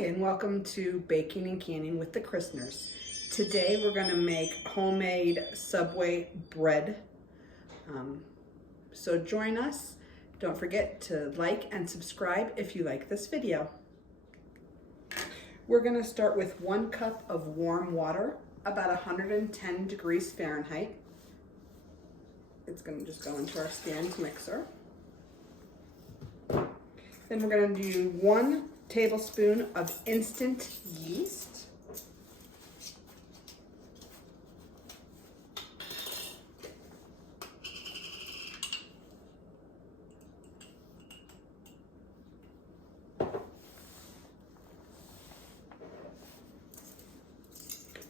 And welcome to Baking and Canning with the Christners. Today we're going to make homemade Subway bread. So join us. Don't forget to like and subscribe if you like this video. We're going to start with 1 cup of warm water, about 110 degrees Fahrenheit. It's going to just go into our stand mixer. Then we're going to do 1 tablespoon of instant yeast.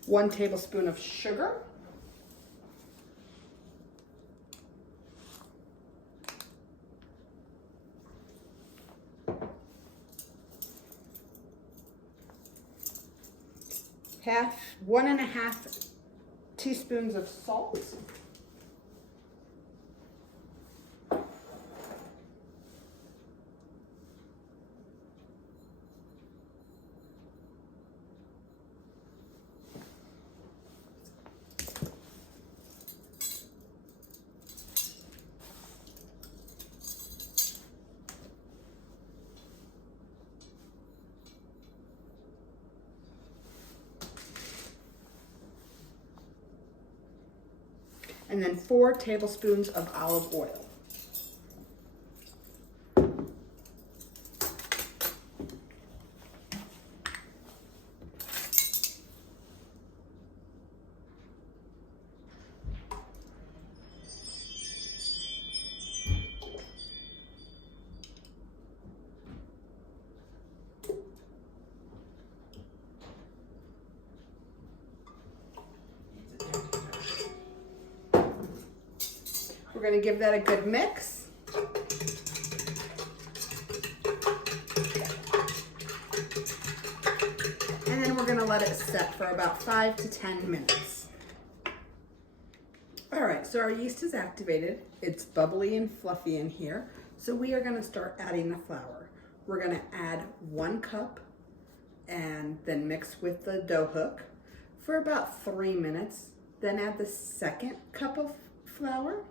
One tablespoon of sugar. One and a half teaspoons of salt. And then 4 tablespoons of olive oil. We're going to give that a good mix. And then we're going to let it set for about 5 to 10 minutes. All right, so our yeast is activated. It's bubbly and fluffy in here. So we are going to start adding the flour. We're going to add 1 cup and then mix with the dough hook for about 3 minutes. Then add the 2nd cup of flour.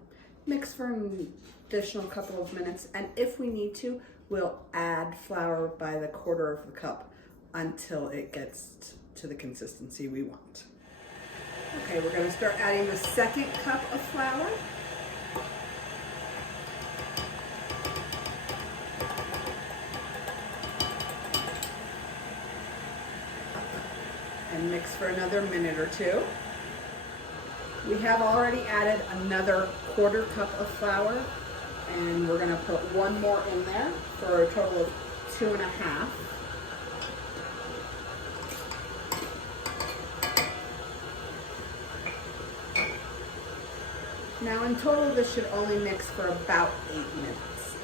Mix for an additional couple of minutes, and if we need to, we'll add flour by the 1/4 of the cup until it gets to the consistency we want. Okay, we're going to start adding the 2nd cup of flour. And mix for another minute or 2. We have already added another 1/4 cup of flour, and we're going to put 1 more in there for a total of 2.5. Now in total this should only mix for about 8 minutes.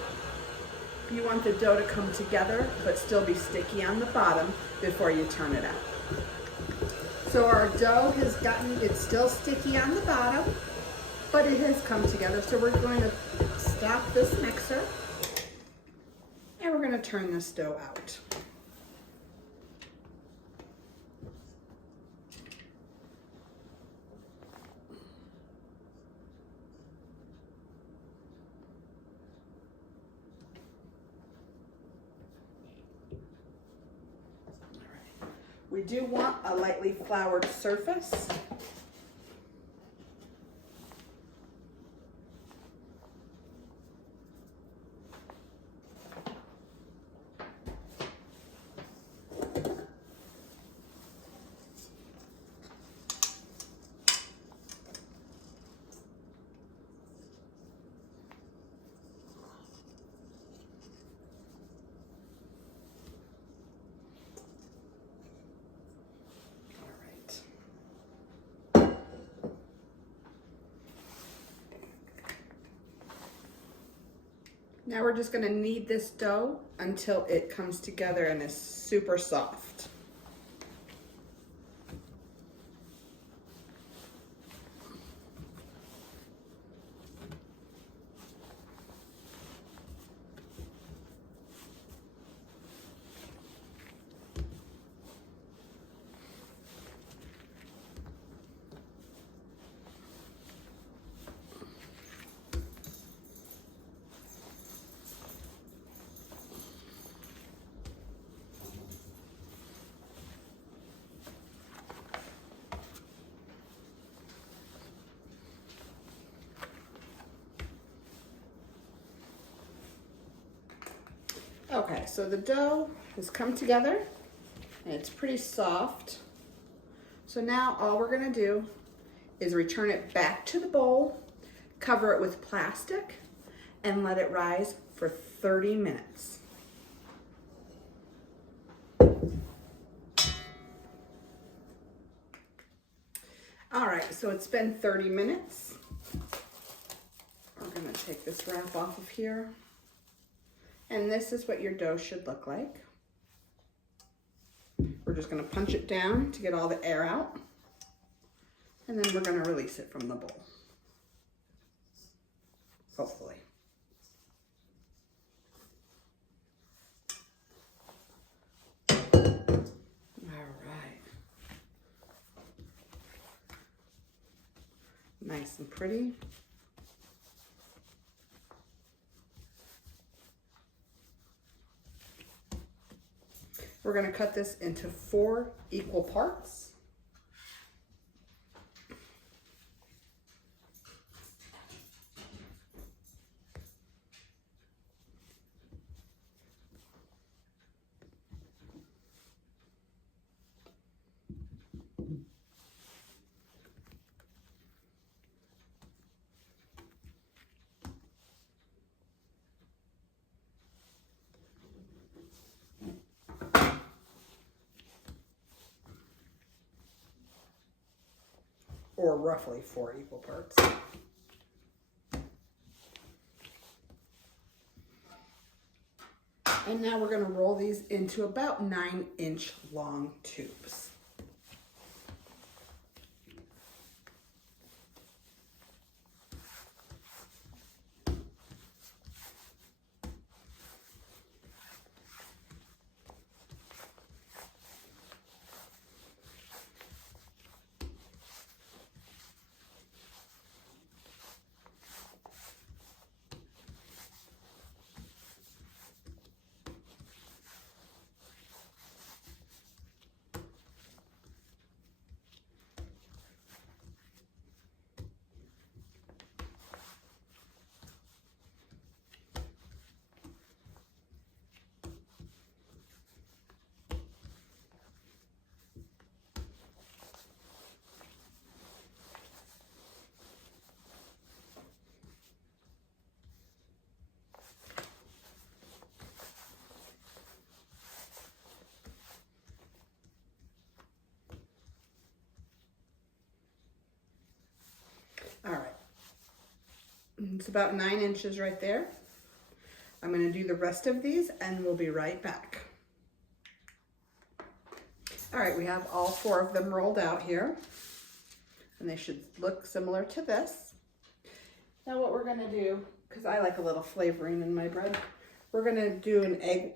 You want the dough to come together but still be sticky on the bottom before you turn it out. So our dough has it's still sticky on the bottom, but it has come together. So we're going to stop this mixer and we're going to turn this dough out. We do want a lightly floured surface. Now we're just going to knead this dough until it comes together and is super soft. Okay, so the dough has come together and it's pretty soft. So now all we're gonna do is return it back to the bowl, cover it with plastic, and let it rise for 30 minutes. All right, so it's been 30 minutes. We're gonna take this wrap off of here. And this is what your dough should look like. We're just gonna punch it down to get all the air out. And then we're gonna release it from the bowl. Hopefully. Nice and pretty. We're going to cut this into 4 equal parts. Or roughly 4 equal parts. And now we're going to roll these into about 9-inch long tubes. All right, it's about 9 inches right there. I'm going to do the rest of these and we'll be right back. All right, we have all 4 of them rolled out here and they should look similar to this. Now what we're going to do, because I like a little flavoring in my bread, we're going to do an egg,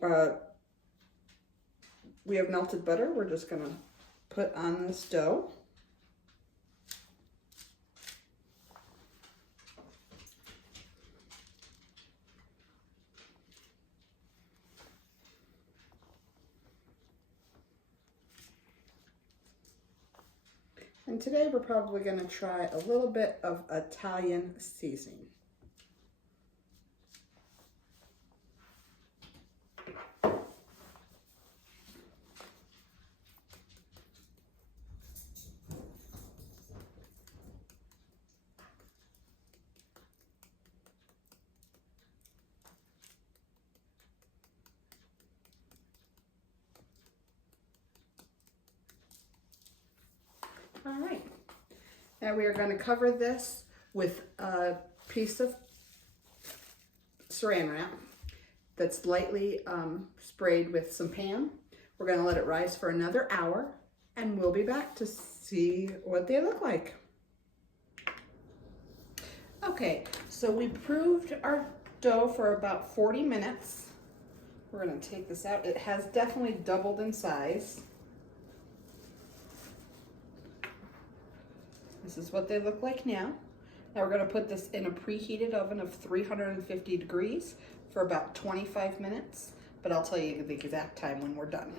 we have melted butter. We're just going to put on this dough. And today we're probably going to try a little bit of Italian seasoning. All right, now we are going to cover this with a piece of saran wrap that's lightly sprayed with some Pam. We're going to let it rise for another hour and we'll be back to see what they look like. Okay, so we proved our dough for about 40 minutes. We're going to take this out. It has definitely doubled in size. This is what they look like now. Now we're going to put this in a preheated oven of 350 degrees for about 25 minutes, but I'll tell you the exact time when we're done.